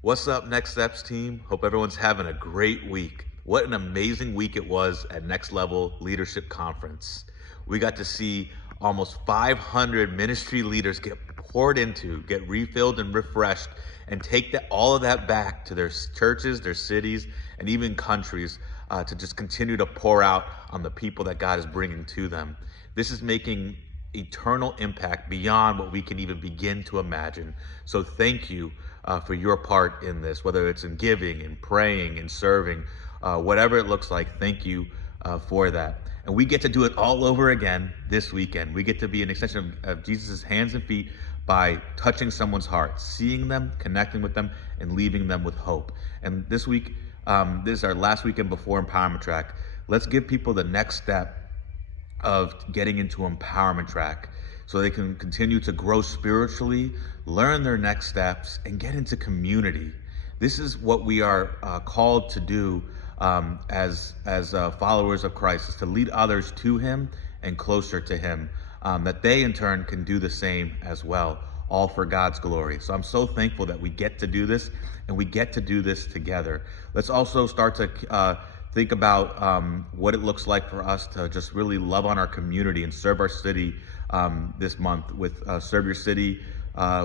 What's up, Next Steps team? Hope everyone's having a great week. What an amazing week it was at Next Level Leadership Conference. We got to see almost 500 ministry leaders get poured into, get refilled and refreshed, and take all of that back to their churches, their cities, and even countries to just continue to pour out on the people that God is bringing to them. This is making eternal impact beyond what we can even begin to imagine. So thank you for your part in this, whether it's in giving and praying and serving, whatever it looks like. Thank you for that. And we get to do it all over again this weekend. We get to be an extension of Jesus' hands and feet by touching someone's heart, seeing them, connecting with them, and leaving them with hope. And this week, this is our last weekend before Empowerment Track. Let's give people the next step of getting into Empowerment Track so they can continue to grow spiritually, learn their next steps, and get into community. This is what we are called to do as followers of Christ, is to lead others to Him and closer to Him, that they in turn can do the same as well, all for God's glory. So I'm so thankful that we get to do this, and we get to do this together. Let's also start to think about what it looks like for us to just really love on our community and serve our city this month with Serve Your City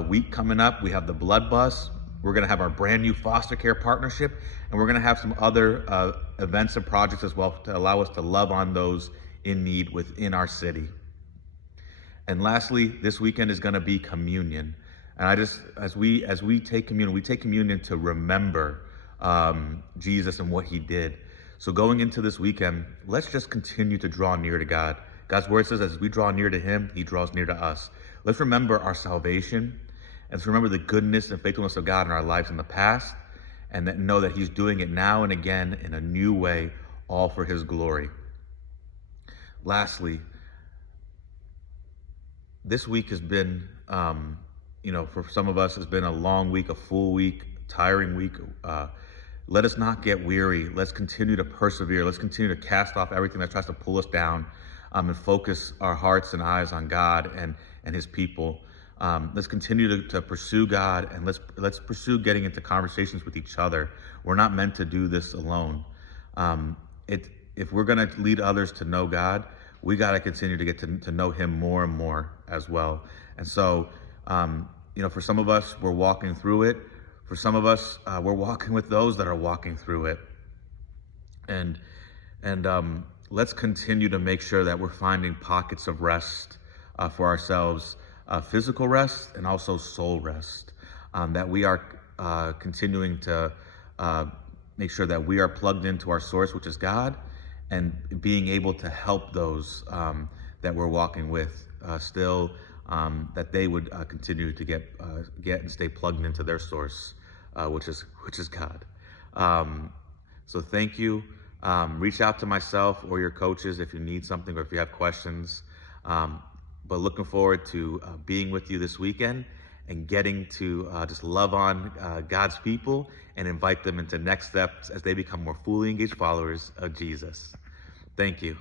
week coming up. We have the Blood Bus. We're going to have our brand new foster care partnership, and we're going to have some other events and projects as well to allow us to love on those in need within our city. And lastly, this weekend is going to be communion. And as we take communion to remember Jesus and what He did. So going into this weekend, let's just continue to draw near to God. God's word says as we draw near to Him, He draws near to us. Let's remember our salvation, and let's remember the goodness and faithfulness of God in our lives in the past, and know that He's doing it now and again in a new way, all for His glory. Lastly, this week has been, for some of us, has been a long week, a full week, tiring week. Let us not get weary. Let's continue to persevere. Let's continue to cast off everything that tries to pull us down, and focus our hearts and eyes on God and His people. Let's continue to pursue God, and let's pursue getting into conversations with each other. We're not meant to do this alone. If we're going to lead others to know God, we got to continue to get to know Him more and more as well. And so, for some of us, we're walking through it. For some of us, we're walking with those that are walking through it. And let's continue to make sure that we're finding pockets of rest for ourselves, physical rest and also soul rest, that we are continuing to make sure that we are plugged into our source, which is God, and being able to help those that we're walking with still, that they would continue to get and stay plugged into their source, which is God. So thank you. Reach out to myself or your coaches if you need something or if you have questions. But looking forward to being with you this weekend and getting to just love on God's people and invite them into next steps as they become more fully engaged followers of Jesus. Thank you.